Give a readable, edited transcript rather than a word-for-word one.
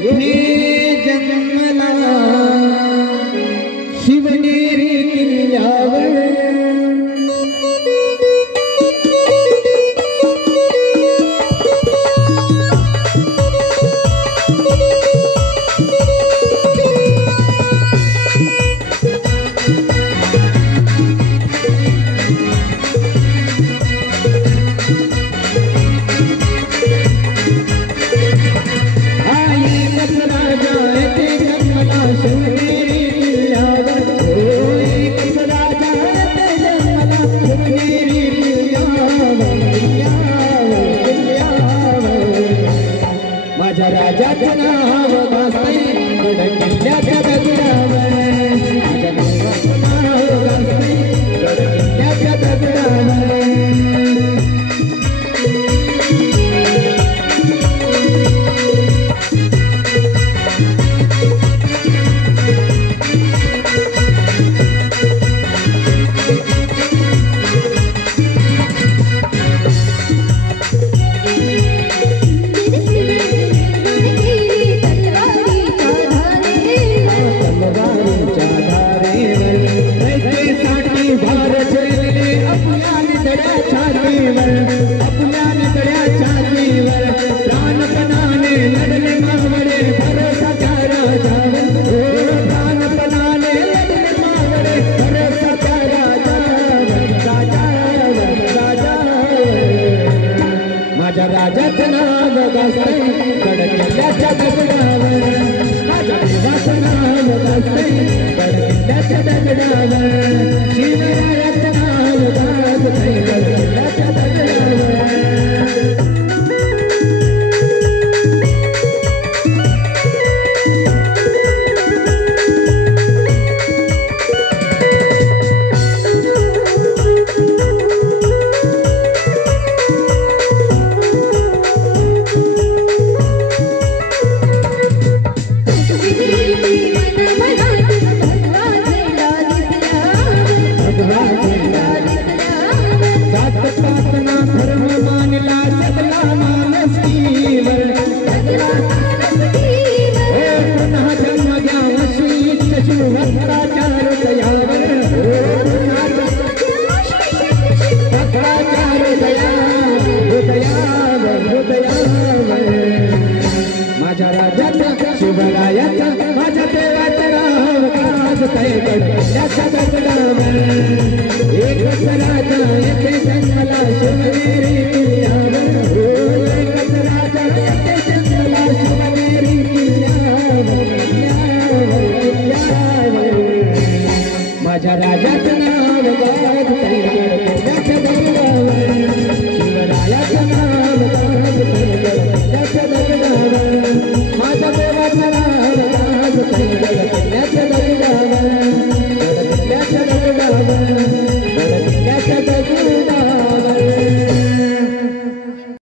येथे जन्मला शिवनेरी किल्ल्यावर राजाचं नाव गाजतंय गडकिल्ल्याच्या दगडावर माझ्या देवाचं नाव गाजतंय गडकिल्ल्याच्या दगडावर राजाचं नाव गाजतंय गडकिल्ल्याच्या दगडावर माझ्या देवाचं नाव गाजतंय गडकिल्ल्याच्या दगडावर शिवरायाचं नाव गाजतंय गडकिल्ल्याच्या दगडावर माझ्या राजाचा शिवरायाचा माझ्या देवाचं नाव गाजतंय गडकिल्ल्याच्या दगडावर एकच राजा येथे जन्मला शिवनेरी किल्ल्यावर एकच राजा येथे जन्मला शिवनेरी किल्ल्यावर माझ्या राजा